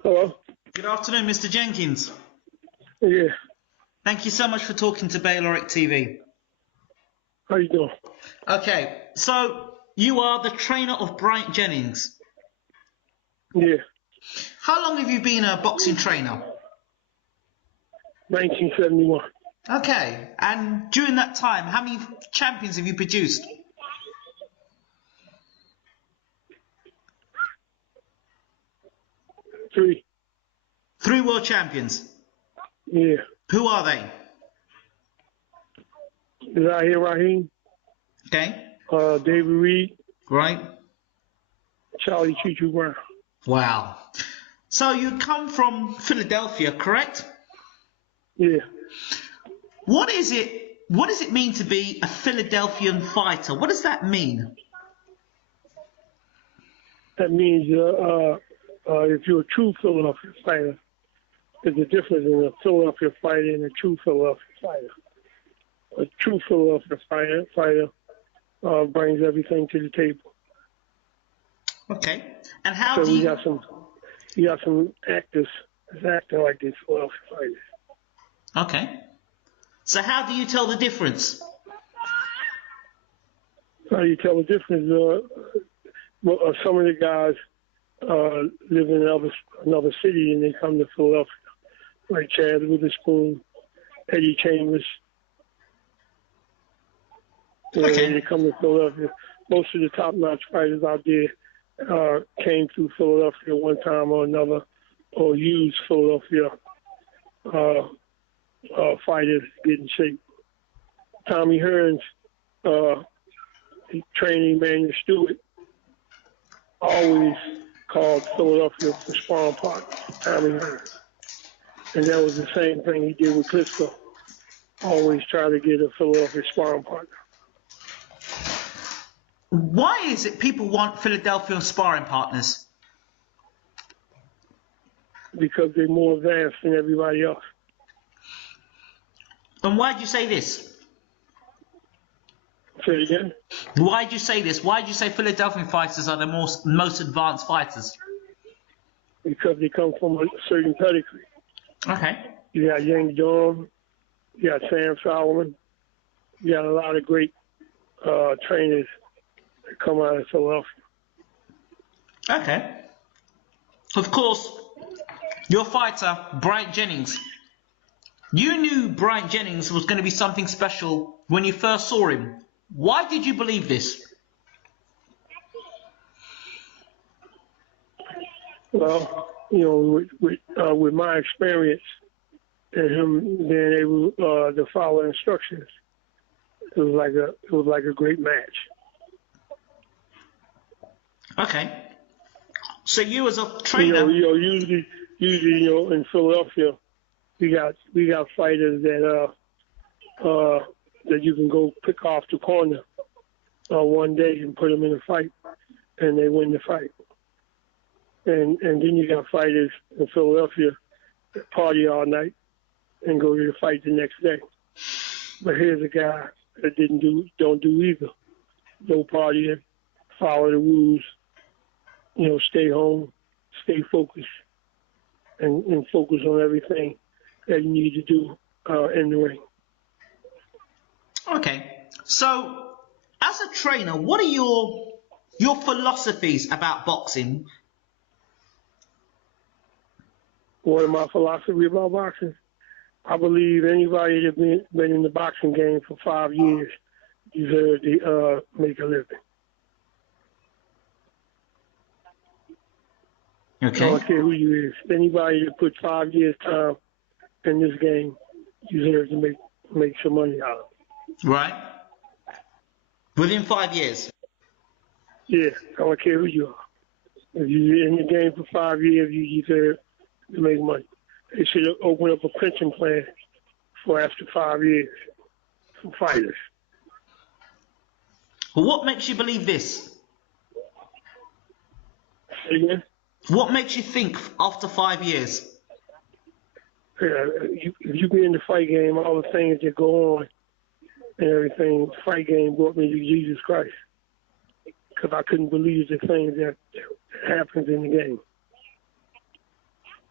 Hello? Good afternoon, Mr. Jenkins. Yeah. Thank you so much for talking to Bayloric TV. How you doing? Okay, so you are the trainer of Bryant Jennings. Yeah. How long have you been a boxing trainer? 1971. Okay, and during that time, how many champions have you produced? 3. 3 world champions. Yeah. Who are they? Zahir Rahim, Okay, David Reed, right. Charlie Choo Brown. Wow. So you come from Philadelphia, correct? Yeah. What is it? What does it mean to be a Philadelphian fighter? What does that mean? That means if you're a true Philadelphia fighter, there's a difference in a Philadelphia fighter and a true Philadelphia fighter. A true Philadelphia fighter brings everything to the table. Okay. And how So do we you... got some actors that's acting like these Philadelphia fighters. Okay. So how do you tell the difference? How you tell the difference? Some of the guys live in another city and they come to Philadelphia, like Chad Witherspoon, Eddie Chambers. Okay. They come to Philadelphia. Most of the top-notch fighters out there came through Philadelphia one time or another, or used Philadelphia fighters to get in shape. Tommy Hearns, training Manuel Stewart, always called Philadelphia for sparring partner, Tommy Hearns. And that was the same thing he did with Klitschko. Always try to get a Philadelphia sparring partner. Why is it people want Philadelphia sparring partners? Because they're more advanced than everybody else. And why did you say this? Say it again? Why did you say this? Why did you say Philadelphia fighters are the most advanced fighters? Because they come from a certain pedigree. Okay. You got Yang Dorm, you got Sam Solomon, you got a lot of great trainers that come out of Philadelphia. Okay. Of course, your fighter, Bryant Jennings. You knew Bryant Jennings was going to be something special when you first saw him. Why did you believe this? Well, with my experience and him being able to follow instructions, it was like a great match. Okay. So you as a trainer, Usually, in Philadelphia, we got fighters that you can go pick off the corner one day and put them in a fight, and they win the fight. And then you got fighters in Philadelphia that party all night and go to the fight the next day. But here's a guy that don't do either. No partying, follow the rules, stay home, stay focused, and focus on everything that you need to do in the ring. okay. So as a trainer, what are your philosophies about boxing? What is my philosophy about boxing? I believe anybody that's been in the boxing game for 5 years deserves to make a living. Okay. I don't care who you is. Anybody that put 5 years time in this game deserves to make some money out of it. Right. Within 5 years. Yeah, I don't care who you are. If you're in the game for 5 years, you deserve to make money. They should open up a pension plan for after 5 years for fighters. Well, what makes you believe this? Say again? What makes you think after 5 years? If you be in the fight game, all the things that go on and everything, the fight game brought me to Jesus Christ. Because I couldn't believe the things that happens in the game.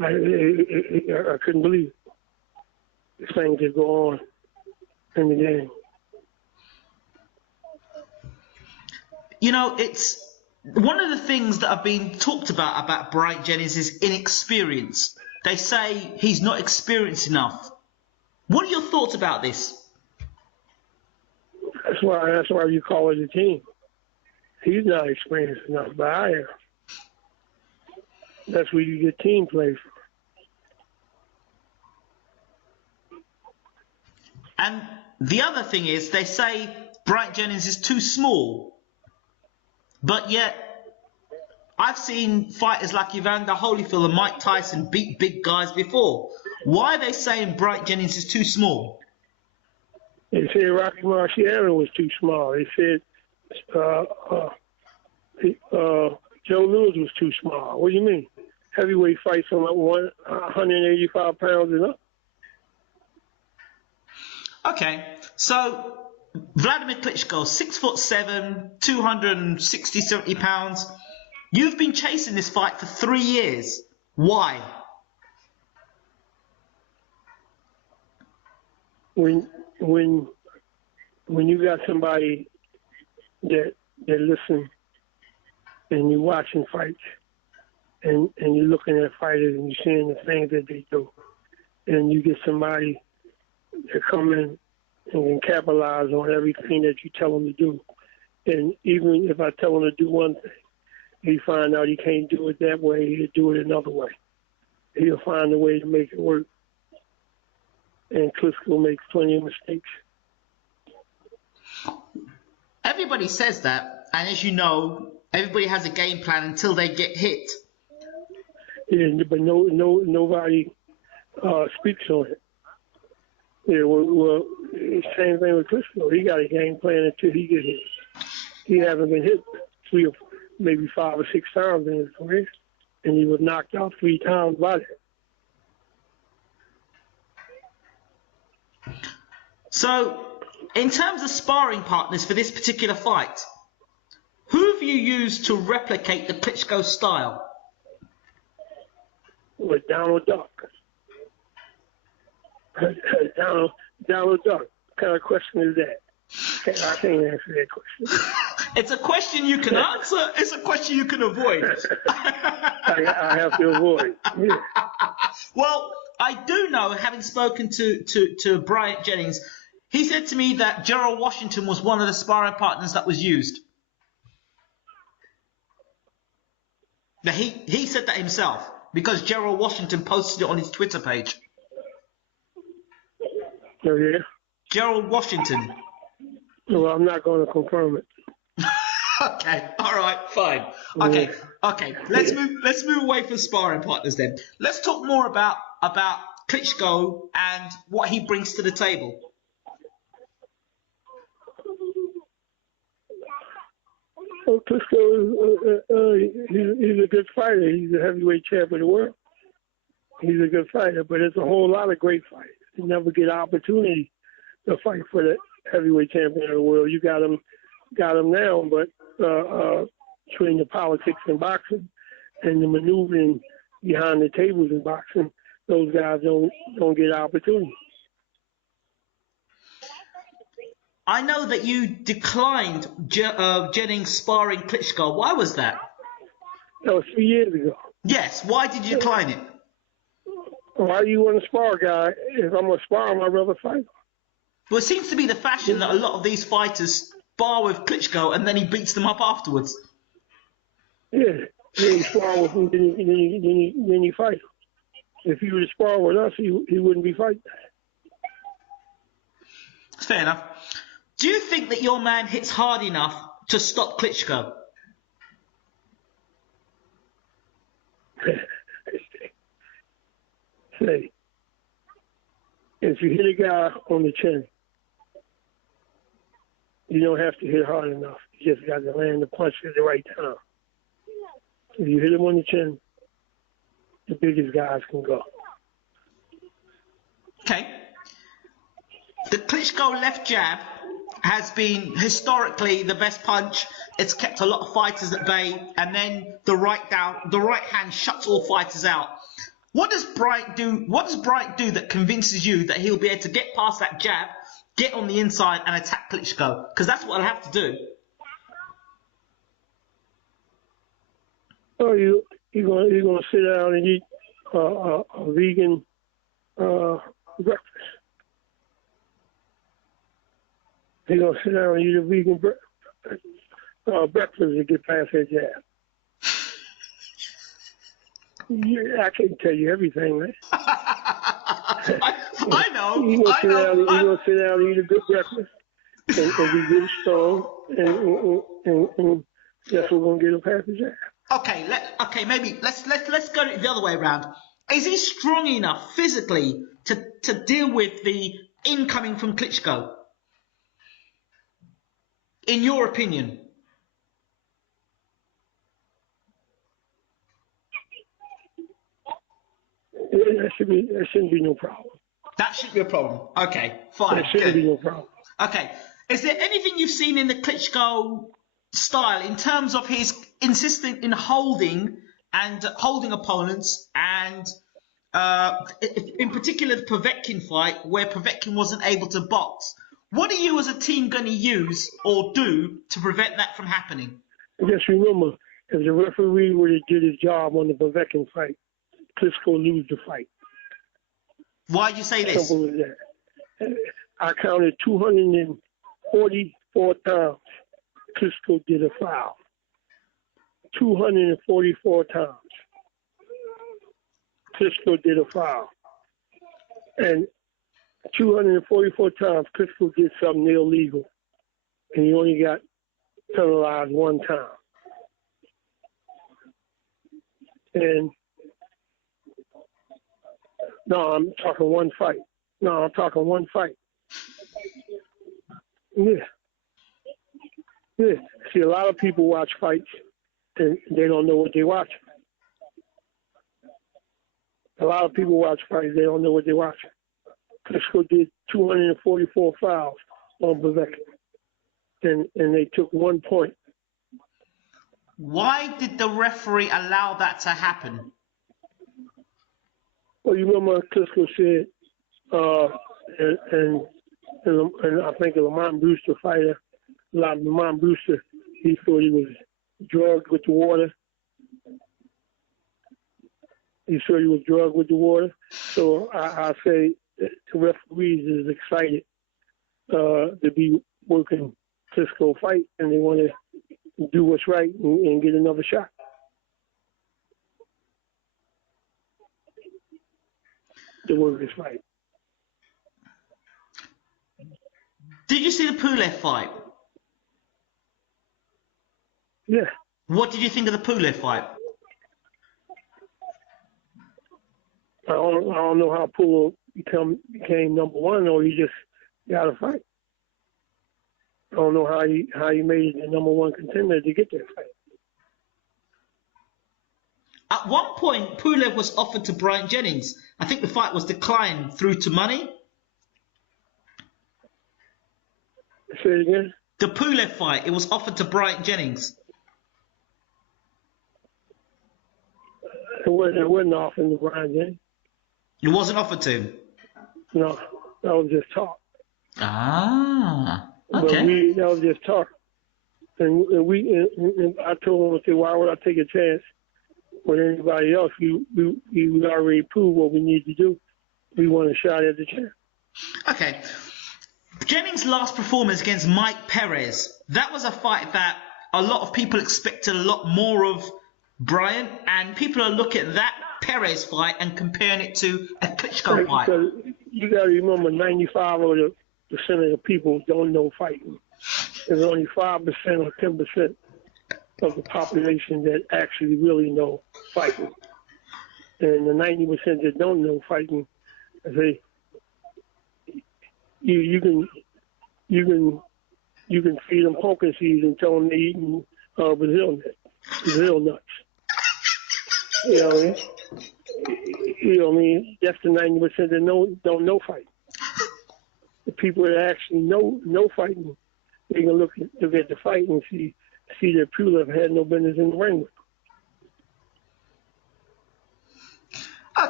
I couldn't believe it. The things that go on in the game. You know, it's one of the things that have been talked about Bryant Jennings is inexperience. They say he's not experienced enough. What are your thoughts about this? That's why you call it a team. He's not experienced enough, but I am. That's where you get team play from. And the other thing is, they say Bryant Jennings is too small. But yet, I've seen fighters like Evander Holyfield and Mike Tyson beat big guys before. Why are they saying Bryant Jennings is too small? They said Rocky Marciano was too small. They said Joe Louis was too small. What do you mean? Heavyweight fights from 185 pounds and up. Okay, so Wladimir Klitschko, 6'7", 260, 70 pounds. You've been chasing this fight for 3 years. Why? When you got somebody that listen and you're watching fights and you're looking at fighters and you're seeing the things that they do, and you get somebody that come in and can capitalize on everything that you tell them to do. And even if I tell him to do one thing, he find out he can't do it that way, he'll do it another way. He'll find a way to make it work. And Klitschko makes plenty of mistakes. Everybody says that, and as you know, everybody has a game plan until they get hit. Yeah, but nobody speaks on it. Yeah, well, same thing with Klitschko. He got a game plan until he gets hit. He hasn't been hit 3 or maybe 5 or 6 times in his career, and he was knocked out 3 times by that. So, in terms of sparring partners for this particular fight, who have you used to replicate the Klitschko style? With Donald Duck. Donald Duck. What kind of question is that? I can't answer that question. It's a question you can answer. It's a question you can avoid. I have to avoid. Yeah. Well, I do know, having spoken to Bryant Jennings, he said to me that Gerald Washington was one of the sparring partners that was used. Now, he said that himself because Gerald Washington posted it on his Twitter page. Oh, yeah? Gerald Washington. Well, I'm not going to confirm it. Okay, all right, fine. Okay, okay. Let's move away from sparring partners then. Let's talk more about Klitschko and what he brings to the table. Well, Klitschko, he's a good fighter. He's a heavyweight champ of the world. He's a good fighter, but there's a whole lot of great fighters. You never get an opportunity to fight for the heavyweight champion of the world. You got him now, but between the politics in boxing and the maneuvering behind the tables in boxing, those guys don't get opportunities. I know that you declined Jennings sparring Klitschko. Why was that? That was 3 years ago. Yes. Why did you decline it? Why do you want to spar a guy? If I'm going to spar him, I'd rather fight. Well, it seems to be the fashion that a lot of these fighters spar with Klitschko and then he beats them up afterwards. Yeah. Then you spar with him, then you fight him. If he were to spar with us, he wouldn't be fighting. Fair enough. Do you think that your man hits hard enough to stop Klitschko? Say, if you hit a guy on the chin, you don't have to hit hard enough. You just got to land the punch at the right time. If you hit him on the chin, the biggest guys can go. Okay. The Klitschko left jab has been historically the best punch. It's kept a lot of fighters at bay, and then the right hand shuts all fighters out. What does Bryant do? What does Bryant do that convinces you that he'll be able to get past that jab, get on the inside, and attack Klitschko? Because that's what he'll have to do. Oh, you're gonna sit down and eat a vegan breakfast. You're gonna sit down and eat a vegan breakfast to get past that jab. Yeah, I can't tell you everything, man. I know. You're gonna sit down and eat a good breakfast and be good strong, and that's what's gonna get him past the jab. Okay, maybe let's go the other way around. Is he strong enough physically to deal with the incoming from Klitschko? In your opinion? That shouldn't be no problem. That shouldn't be a problem. Okay, fine. That shouldn't be no problem. Okay. Is there anything you've seen in the Klitschko style in terms of his insistence in holding opponents and in particular the Povetkin fight where Povetkin wasn't able to box? What are you as a team going to use or do to prevent that from happening? Just remember, if the referee would have did his job on the Povetkin fight, Klitschko lose the fight. Why'd you say this? Simple as that. I counted 244 times Klitschko did a foul. 244 times Klitschko did a foul. And 244 times Klitschko did something illegal. And he only got penalized one time. And no, I'm talking one fight. Yeah. See, a lot of people watch fights and they don't know what they watch. A lot of people watch fights, they don't know what they watch. Klitschko did 244 fouls on Povetkin, and they took 1 point. Why did the referee allow that to happen? Well, you remember Klitschko said, and I think a Lamont Brewster fighter, Lamont Brewster, he thought he was drugged with the water. So I say the referees is excited to be working Klitschko fight, and they want to do what's right and get another shot. To work this fight. Did you see the Pulev fight? Yeah. What did you think of the Pulev fight? I don't know how Pulev became number one, or he just got a fight. I don't know how he made it the number one contender to get that fight. At one point, Pulev was offered to Bryant Jennings. I think the fight was declined through to money. Say it again? The Pulev fight, it was offered to Bryant Jennings. It wasn't offered to Bryant Jennings. It wasn't offered to him? No, that was just talk. Ah, okay. That was just talk. And I told him, I said, why would I take a chance with anybody else? We already proved what we need to do. We want a shot at the chance. Okay. Jennings' last performance against Mike Perez, that was a fight that a lot of people expected a lot more of Bryant, and people are looking at that Perez fight and comparing it to a Klitschko fight. Because you got to remember, 95% of the people don't know fighting. There's only 5% or 10% of the population that actually really know fighting. And the 90% that don't know fighting, you can feed them pumpkin seeds and tell them they're eating Brazil nuts. You know what I mean? That's the 90% that don't know fighting. The people that actually know fighting, they can look at the fight and see that Pulev had no business in the ring with.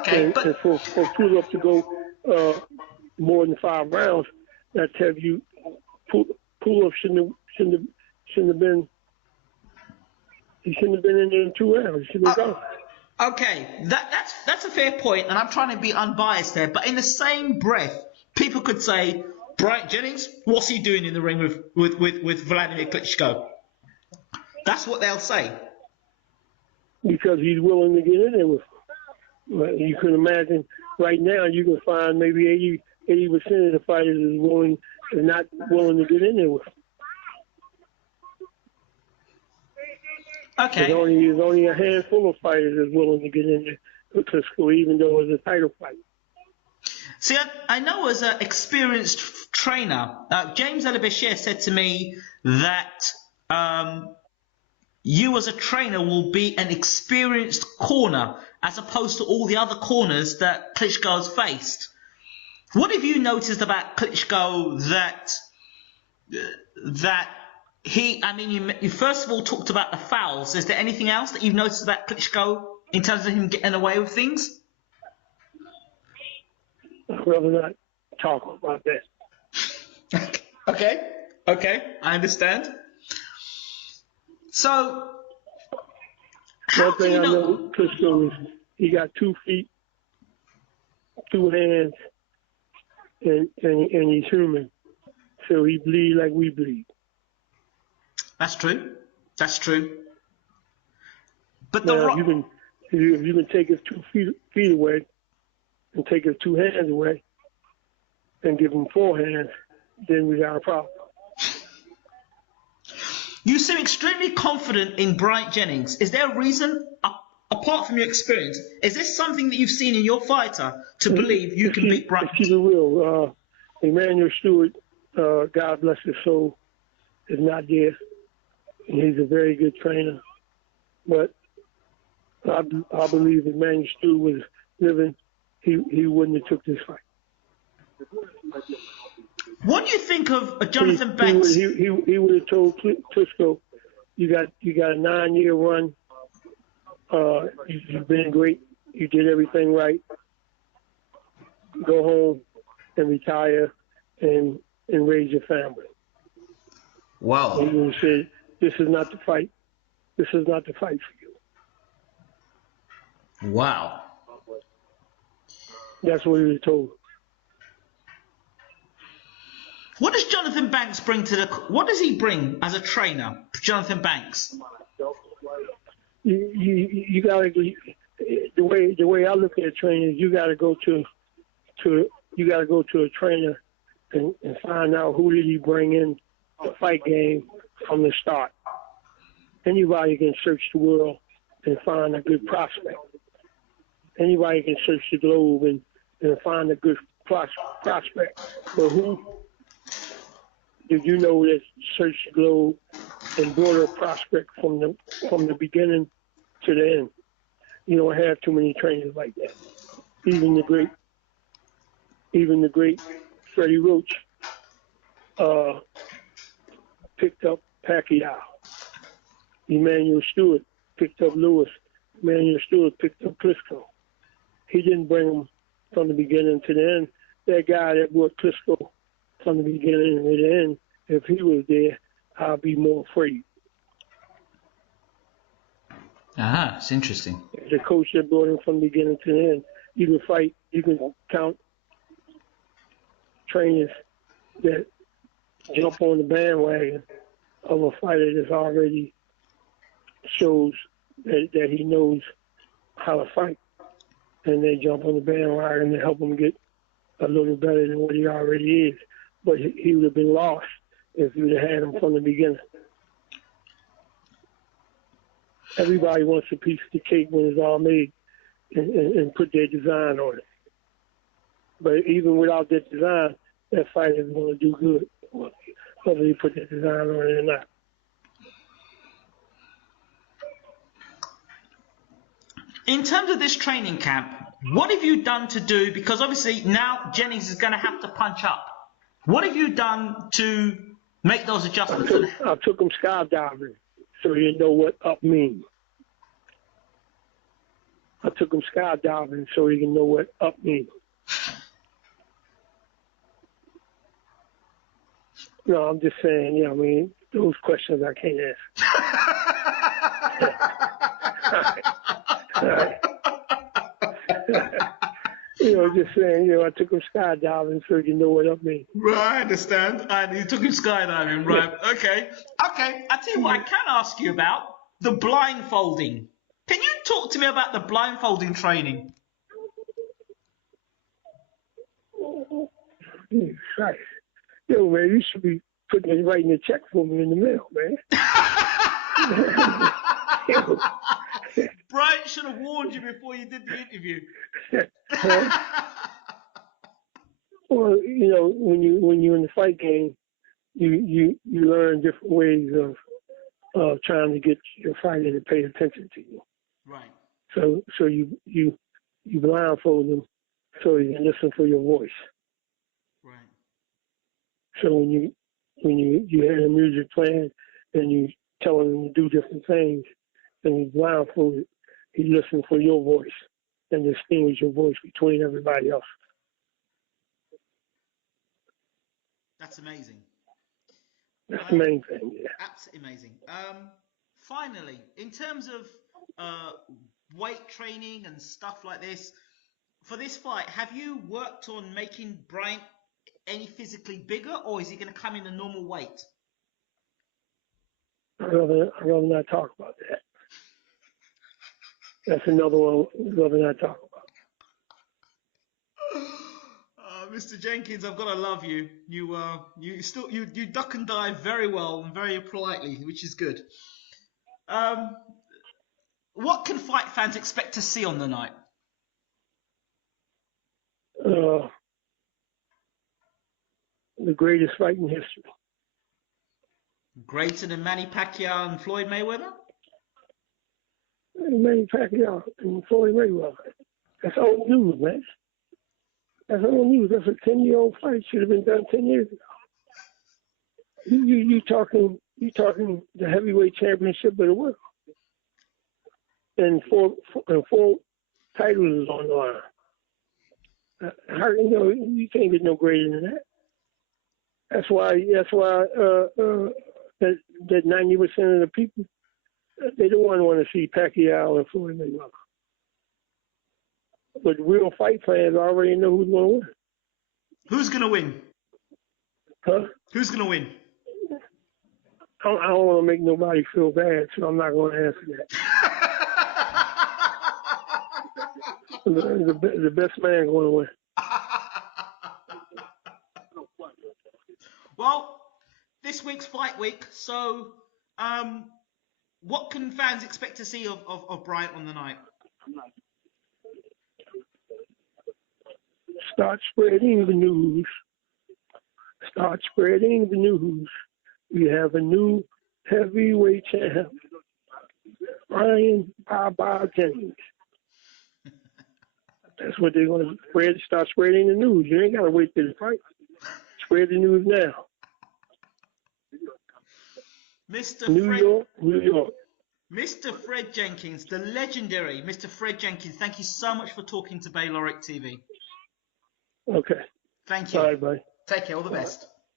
Okay, And but for pull-up to go more than 5 rounds, that's have you pull-up shouldn't have been. He shouldn't have been in there in 2 rounds. He should have gone. okay, that's a fair point, and I'm trying to be unbiased there. But in the same breath, people could say, Bryant Jennings, what's he doing in the ring with Wladimir Klitschko? That's what they'll say. Because he's willing to get in there with him. You can imagine right now you can find maybe 80% of the fighters is not willing to get in there with him. Okay. There's only a handful of fighters that's willing to get in there with Klitschko, even though it's a title fight. See, I know as an experienced trainer, James Alabashir said to me that you as a trainer will be an experienced corner as opposed to all the other corners that Klitschko has faced. What have you noticed about Klitschko that he, I mean, you first of all talked about the fouls. Is there anything else that you've noticed about Klitschko in terms of him getting away with things? I'd rather not talk about that. Okay, I understand. So, One thing I know Klitschko is he got 2 feet, 2 hands, and he's human. So he bleed like we bleed. That's true. That's true. But now, if you can take his 2 feet away and take his 2 hands away and give him 4 hands, then we got a problem. You seem extremely confident in Bryant Jennings. Is there a reason, apart from your experience, is this something that you've seen in your fighter to believe you can beat Bryant? To keep it real, Emmanuel Stewart, God bless his soul, is not there. He's a very good trainer. But I believe if Emmanuel Stewart was living, he wouldn't have took this fight. What do you think of Jonathan Banks? He would have told Klitschko, you got a 9-year run. You've been great. You did everything right. Go home and retire and raise your family. Wow. He would have said, this is not the fight. This is not the fight for you. Wow. That's what he was told. What does Jonathan Banks bring to what does he bring as a trainer, Jonathan Banks? You gotta, the way I look at training, you gotta go to a trainer and find out who did he bring in the fight game from the start. Anybody can search the world and find a good prospect. Anybody can search the globe and find a good prospect. But who did you know that searched the globe and brought a prospect from the beginning to the end? You don't have too many trainers like that. Even the great Freddie Roach picked up Pacquiao. Emmanuel Stewart picked up Lewis. Emmanuel Stewart picked up Klitschko. He didn't bring them from the beginning to the end. That guy that brought Klitschko from the beginning to the end, if he was there, I'd be more afraid. It's interesting. The coach that brought him from the beginning to the end, you can count trainers that jump on the bandwagon of a fighter that's already shows that he knows how to fight. And they jump on the bandwagon to help him get a little better than what he already is. But he would have been lost if you would have had him from the beginning. Everybody wants a piece of the cake when it's all made and put their design on it. But even without that design, that fighter is going to do good, whether you put that design on it or not. In terms of this training camp, what have you done to do, because obviously now Jennings is going to have to punch up. What have you done to make those adjustments? I took him skydiving so you know what up means. I took him skydiving so he can know what up means. No, I'm just saying, I mean, those questions I can't answer. All right. Just saying, I took him skydiving so he can know what up means. Right, I understand. And you took him skydiving, right? Okay. I tell you what I can ask you about, the blindfolding. Can you talk to me about the blindfolding training? Christ. Yo, man, you should be writing a check for me in the mail, man. Bryant should have warned you before you did the interview. Well, when you're in the fight game, you learn different ways of trying to get your fighter to pay attention to you. Right. So you blindfold them so you can listen for your voice. Right. So when you hear the music playing and you tell him to do different things, and you blindfold, he listens for your voice and distinguish your voice between everybody else. That's amazing. That's the main thing, yeah. Absolutely amazing. Finally, in terms of weight training and stuff like this, for this fight, have you worked on making Bryant any physically bigger, or is he going to come in a normal weight? I'd rather not talk about that. That's another one I'd rather not talk about. Mr. Jenkins, I've got to love you. You duck and dive very well and very politely, which is good. What can fight fans expect to see on the night? The greatest fight in history. Greater than Manny Pacquiao and Floyd Mayweather? Manny Pacquiao and Floyd Mayweather. That's old news, man. That's old news. That's a 10-year-old fight. Should have been done 10 years ago. You talking the heavyweight championship of the world, and four titles on the line. How you can't get no greater than that. That's why that 90% of the people, they don't want to see Pacquiao and Floyd Mayweather. But real fight fans already know who's going to win. Who's going to win? Huh? Who's going to win? I don't want to make nobody feel bad, so I'm not going to answer that. The best man going to win. Well, this week's fight week, so what can fans expect to see of Bryant on the night? Start spreading the news. Start spreading the news. We have a new heavyweight champ, Bryant Jennings. That's what they're going to start spreading the news. You ain't got to wait till the fight. Spread the news now. New York. Mr. Fred Jenkins, the legendary Mr. Fred Jenkins, thank you so much for talking to Bayloric TV. Okay. Thank you. Bye, bye. Take care. All the best.